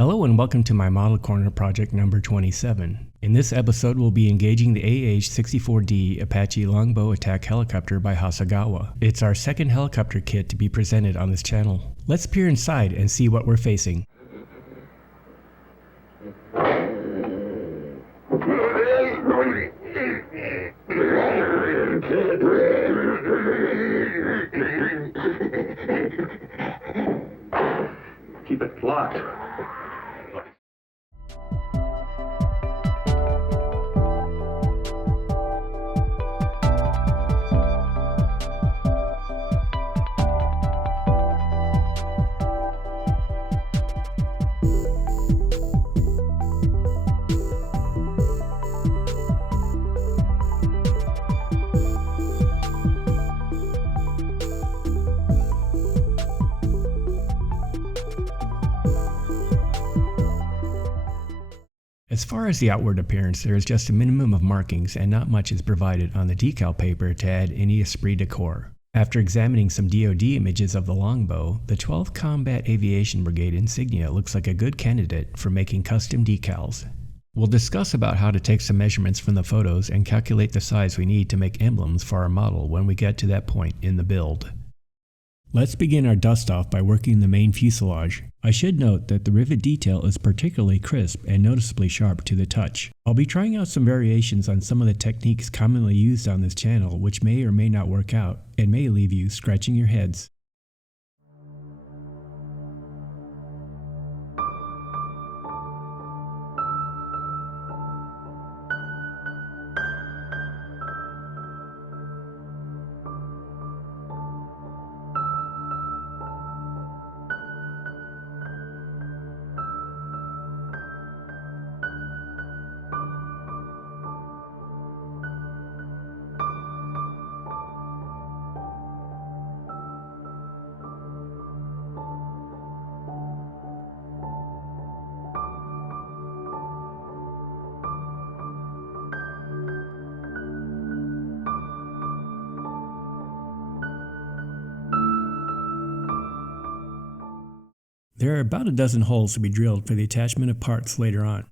Hello and welcome to my Model Corner project number 27. In this episode we'll be engaging the AH-64D Apache Longbow attack helicopter by Hasegawa. It's our second helicopter kit to be presented on this channel. Let's peer inside and see what we're facing. Keep it locked. As far as the outward appearance, there is just a minimum of markings and not much is provided on the decal paper to add any esprit de corps. After examining some DoD images of the Longbow, the 12th Combat Aviation Brigade insignia looks like a good candidate for making custom decals. We'll discuss about how to take some measurements from the photos and calculate the size we need to make emblems for our model when we get to that point in the build. Let's begin our dust off by working the main fuselage. I should note that the rivet detail is particularly crisp and noticeably sharp to the touch. I'll be trying out some variations on some of the techniques commonly used on this channel which may or may not work out and may leave you scratching your heads. There are about a dozen holes to be drilled for the attachment of parts later on.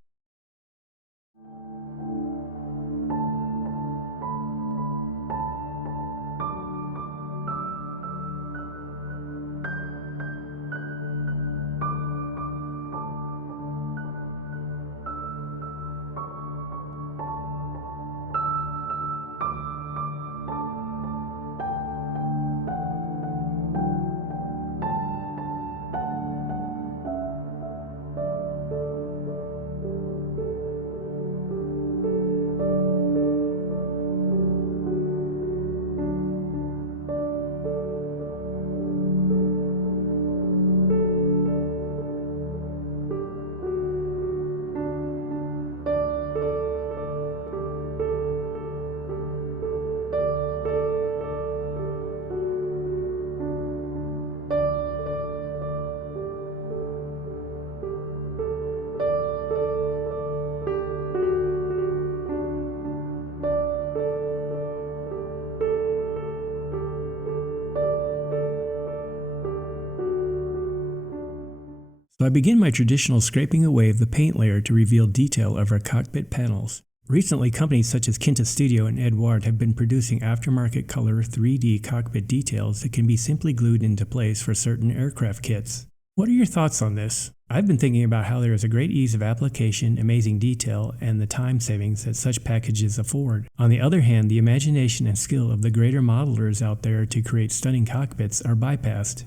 So I begin my traditional scraping away of the paint layer to reveal detail of our cockpit panels. Recently, companies such as Kinta Studio and Edouard have been producing aftermarket color 3D cockpit details that can be simply glued into place for certain aircraft kits. What are your thoughts on this? I've been thinking about how there is a great ease of application, amazing detail, and the time savings that such packages afford. On the other hand, the imagination and skill of the greater modelers out there to create stunning cockpits are bypassed.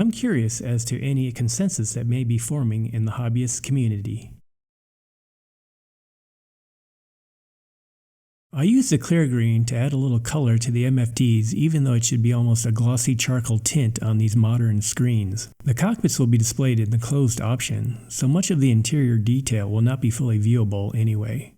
I'm curious as to any consensus that may be forming in the hobbyist community. I used a clear green to add a little color to the MFDs even though it should be almost a glossy charcoal tint on these modern screens. The cockpits will be displayed in the closed option, so much of the interior detail will not be fully viewable anyway.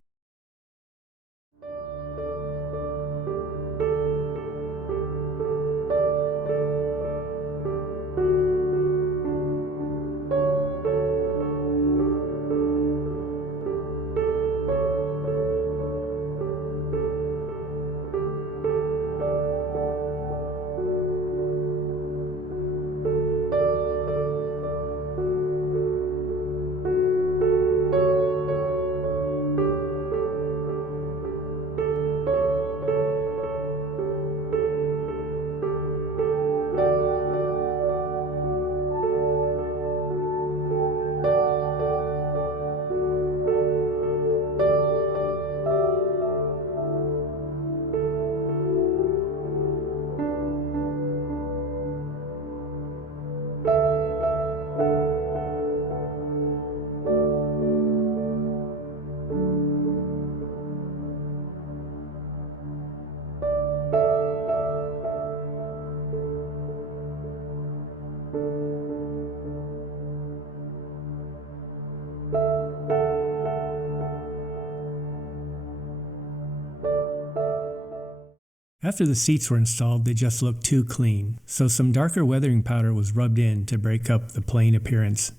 After the seats were installed, they just looked too clean, so some darker weathering powder was rubbed in to break up the plain appearance.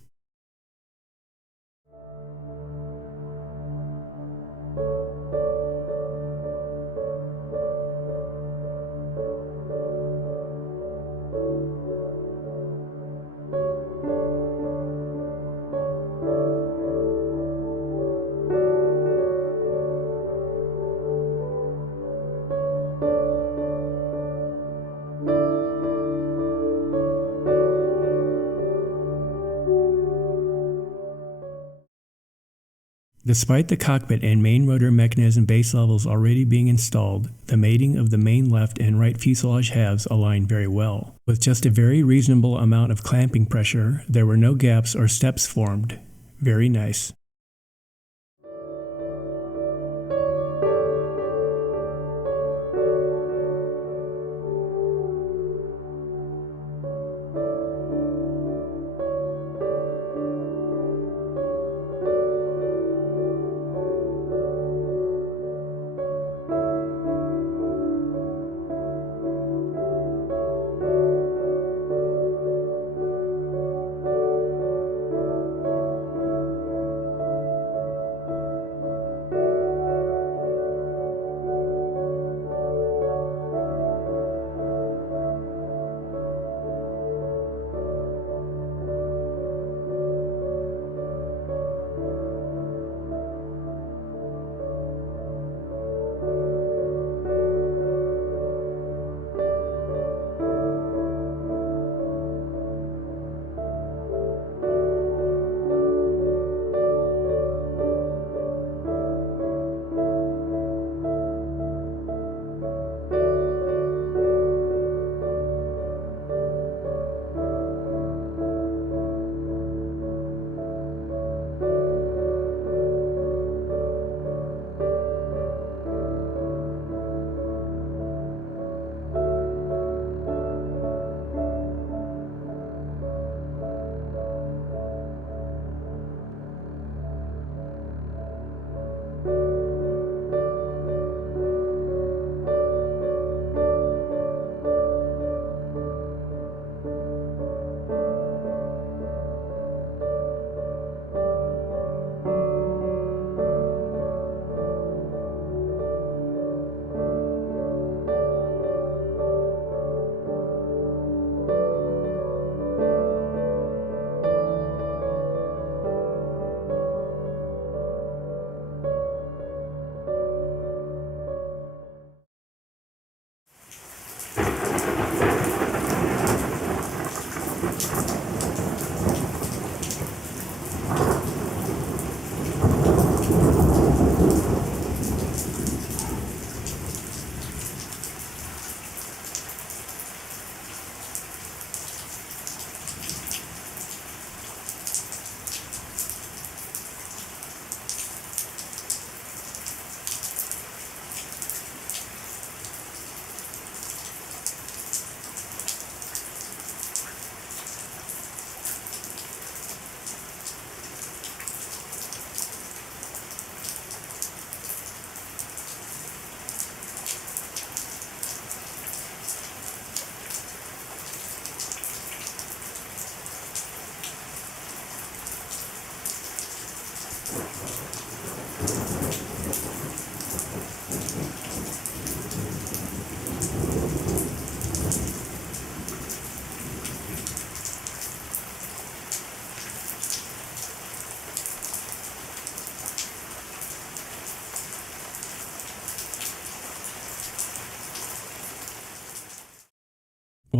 Despite the cockpit and main rotor mechanism base levels already being installed, the mating of the main left and right fuselage halves aligned very well. With just a very reasonable amount of clamping pressure, there were no gaps or steps formed. Very nice.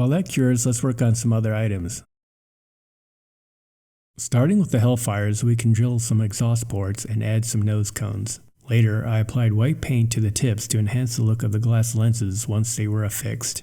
While that cures, let's work on some other items. Starting with the Hellfires, we can drill some exhaust ports and add some nose cones. Later, I applied white paint to the tips to enhance the look of the glass lenses once they were affixed.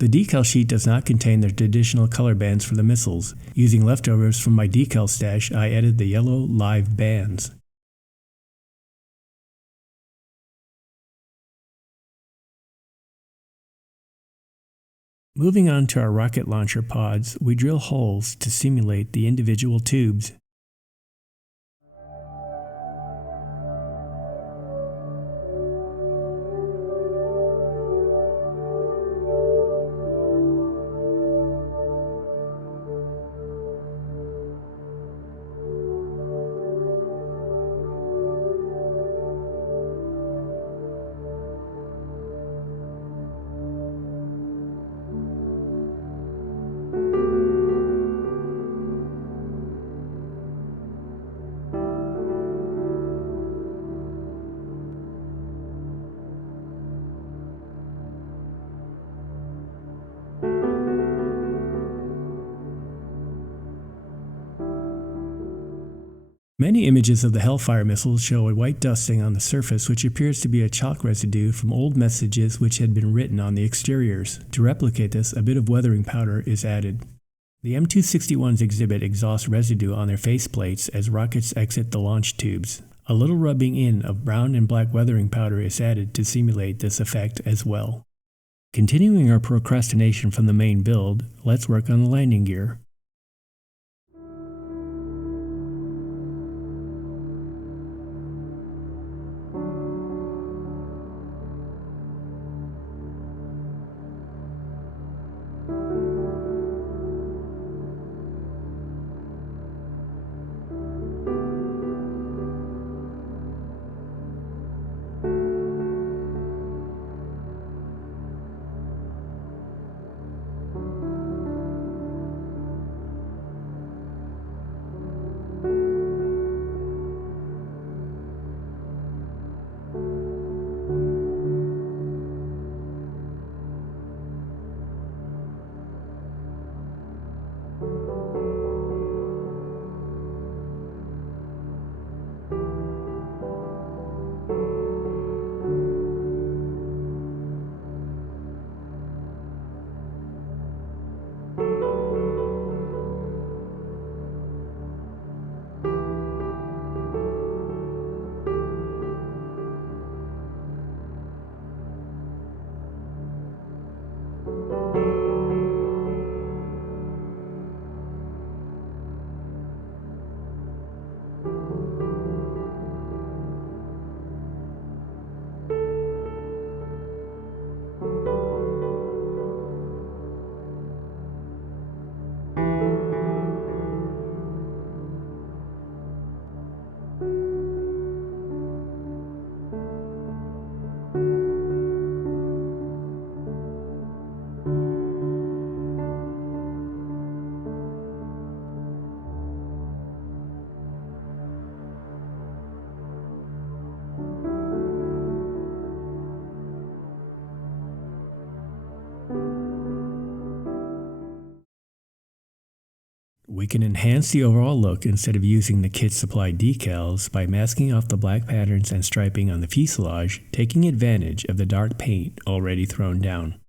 The decal sheet does not contain the traditional color bands for the missiles. Using leftovers from my decal stash, I added the yellow live bands. Moving on to our rocket launcher pods, we drill holes to simulate the individual tubes. Many images of the Hellfire missiles show a white dusting on the surface which appears to be a chalk residue from old messages which had been written on the exteriors. To replicate this, a bit of weathering powder is added. The M261s exhibit exhaust residue on their faceplates as rockets exit the launch tubes. A little rubbing in of brown and black weathering powder is added to simulate this effect as well. Continuing our procrastination from the main build, let's work on the landing gear. We can enhance the overall look instead of using the kit supplied decals by masking off the black patterns and striping on the fuselage, taking advantage of the dark paint already thrown down.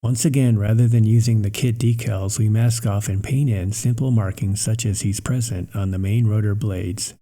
Once again, rather than using the kit decals, we mask off and paint in simple markings such as these present on the main rotor blades.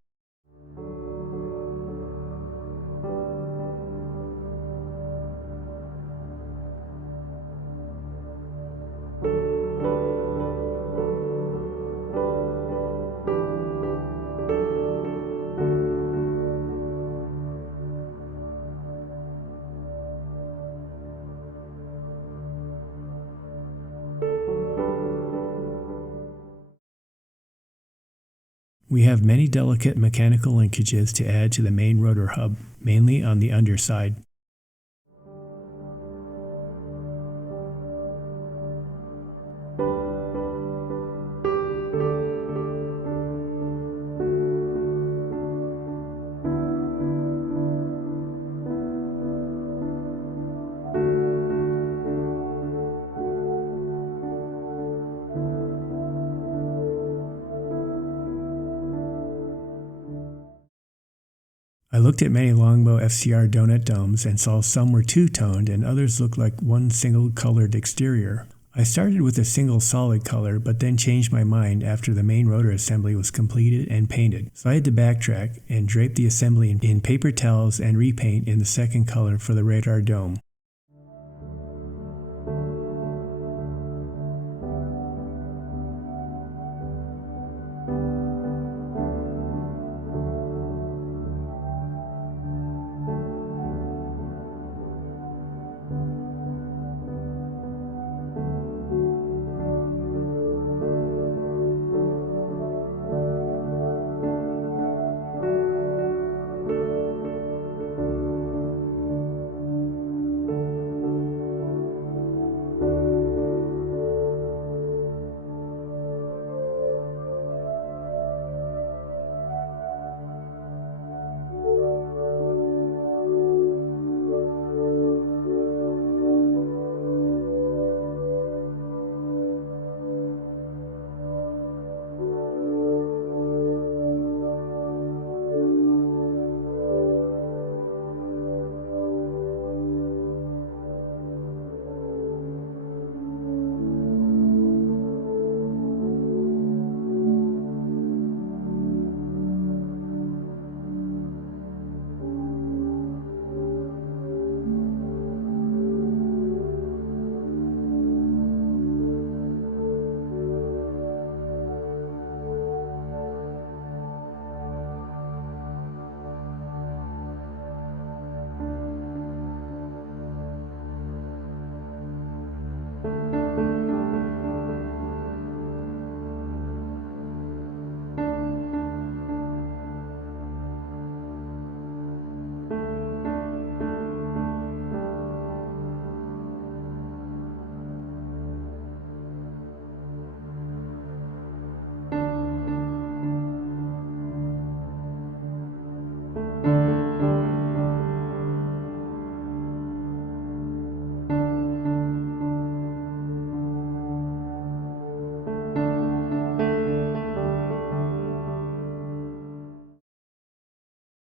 We have many delicate mechanical linkages to add to the main rotor hub, mainly on the underside. I looked at many Longbow FCR donut domes and saw some were two-toned and others looked like one single colored exterior. I started with a single solid color but then changed my mind after the main rotor assembly was completed and painted, so I had to backtrack and drape the assembly in paper towels and repaint in the second color for the radar dome.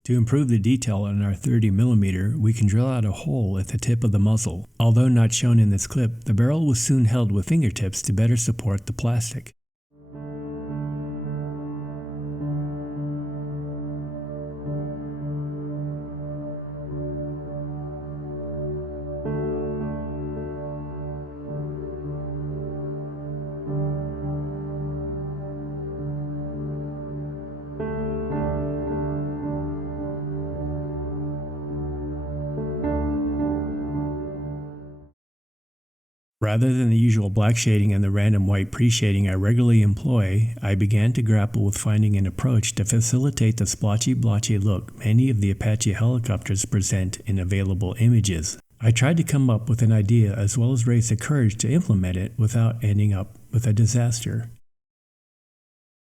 To improve the detail on our 30mm, we can drill out a hole at the tip of the muzzle. Although not shown in this clip, the barrel was soon held with fingertips to better support the plastic. Rather than the usual black shading and the random white pre-shading I regularly employ, I began to grapple with finding an approach to facilitate the splotchy-blotchy look many of the Apache helicopters present in available images. I tried to come up with an idea as well as raise the courage to implement it without ending up with a disaster.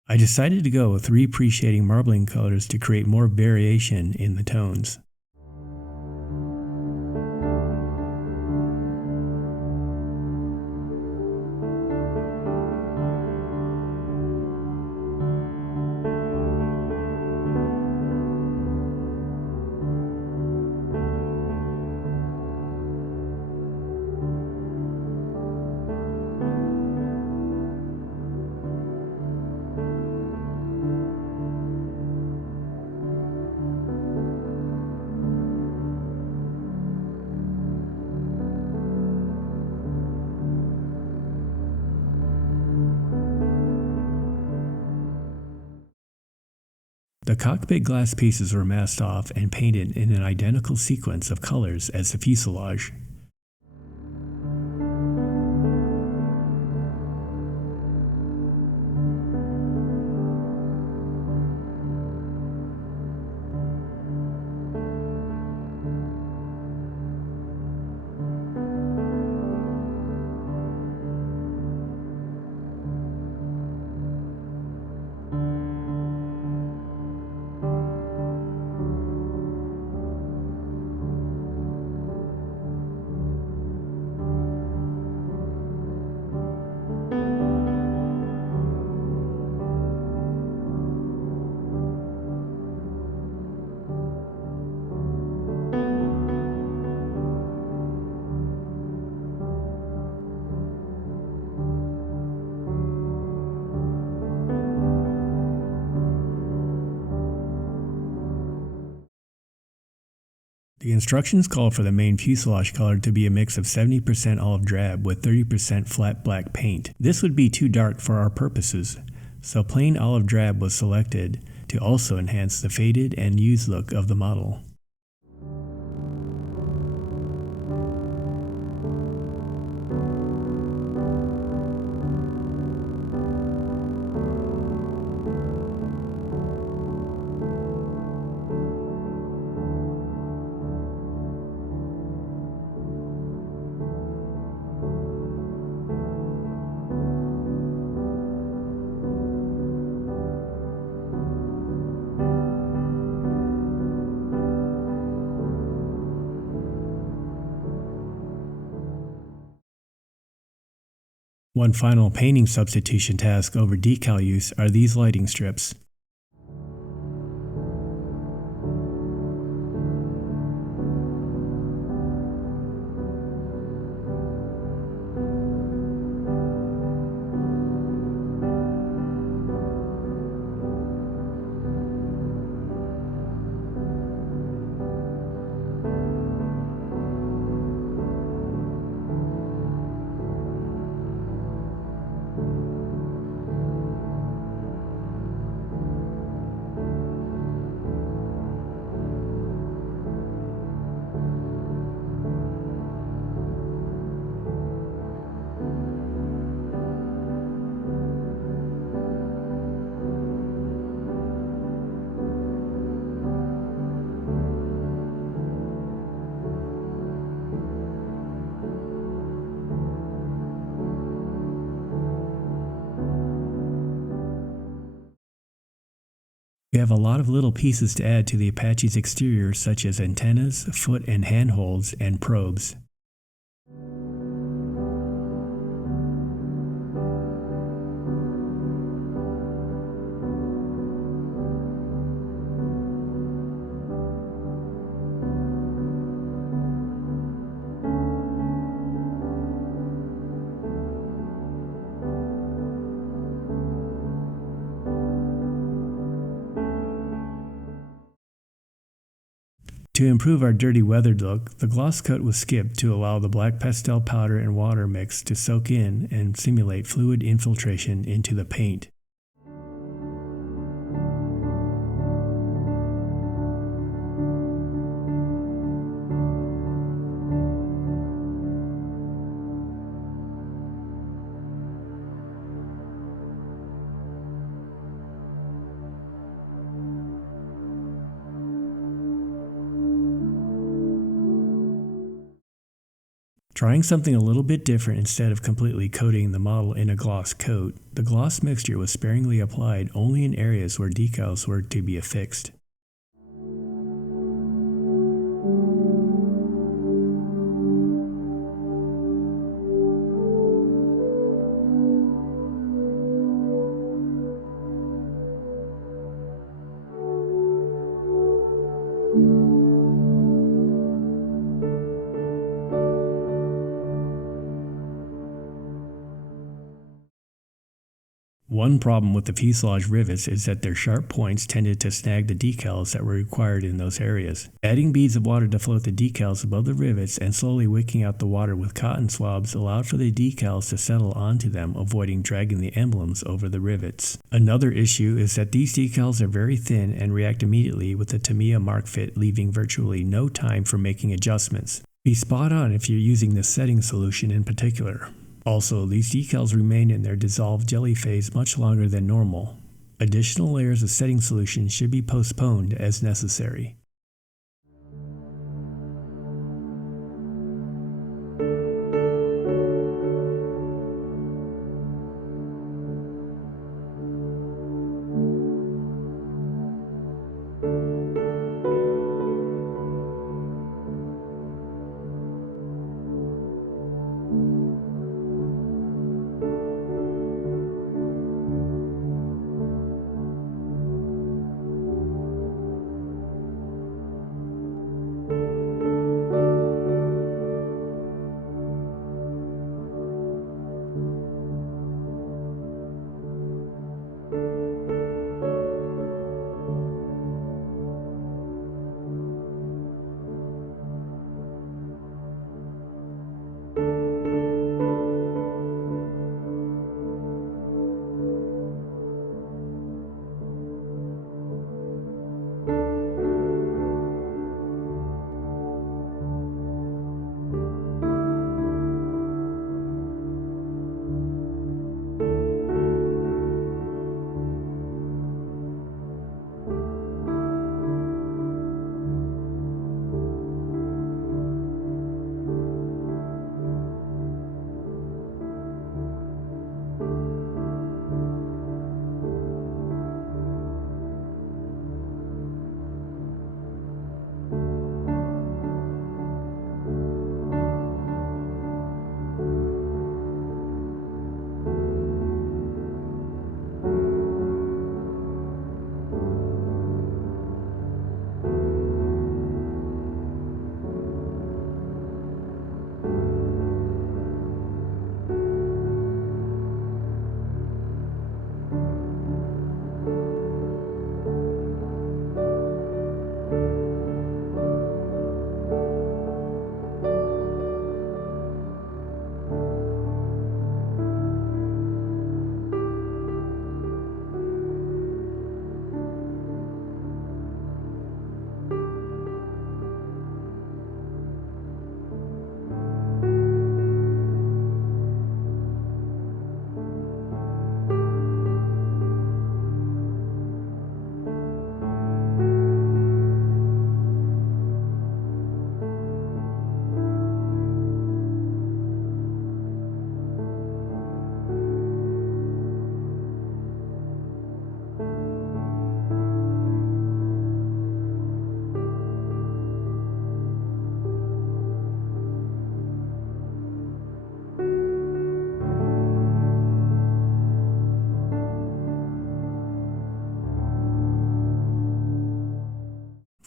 I decided to go with 3 pre-shading marbling colors to create more variation in the tones. The cockpit glass pieces were masked off and painted in an identical sequence of colors as the fuselage. The instructions call for the main fuselage color to be a mix of 70% olive drab with 30% flat black paint. This would be too dark for our purposes, so plain olive drab was selected to also enhance the faded and used look of the model. One final painting substitution task over decal use are these lighting strips. We have a lot of little pieces to add to the Apache's exterior, such as antennas, foot and handholds, and probes. To improve our dirty weathered look, the gloss coat was skipped to allow the black pastel powder and water mix to soak in and simulate fluid infiltration into the paint. Trying something a little bit different, instead of completely coating the model in a gloss coat, the gloss mixture was sparingly applied only in areas where decals were to be affixed. One problem with the fuselage rivets is that their sharp points tended to snag the decals that were required in those areas. Adding beads of water to float the decals above the rivets and slowly wicking out the water with cotton swabs allowed for the decals to settle onto them, avoiding dragging the emblems over the rivets. Another issue is that these decals are very thin and react immediately with the Tamiya Mark fit, leaving virtually no time for making adjustments. Be spot on if you're using this setting solution in particular. Also, these decals remain in their dissolved jelly phase much longer than normal. Additional layers of setting solution should be postponed as necessary.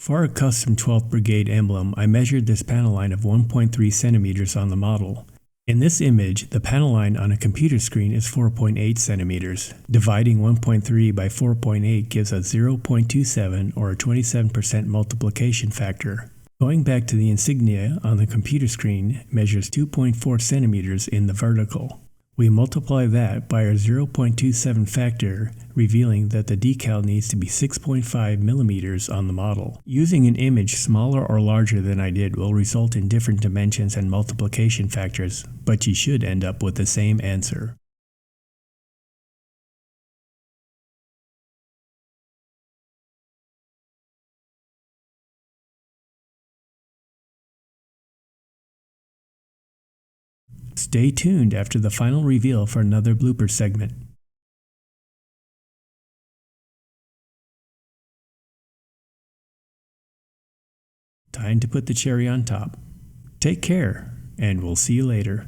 For a custom 12th Brigade emblem, I measured this panel line of 1.3 centimeters on the model. In this image, the panel line on a computer screen is 4.8 centimeters. Dividing 1.3 by 4.8 gives us 0.27 or a 27% multiplication factor. Going back to the insignia on the computer screen measures 2.4 centimeters in the vertical. We multiply that by our 0.27 factor, revealing that the decal needs to be 6.5 millimeters on the model. Using an image smaller or larger than I did will result in different dimensions and multiplication factors, but you should end up with the same answer. Stay tuned after the final reveal for another blooper segment. Time to put the cherry on top. Take care, and we'll see you later.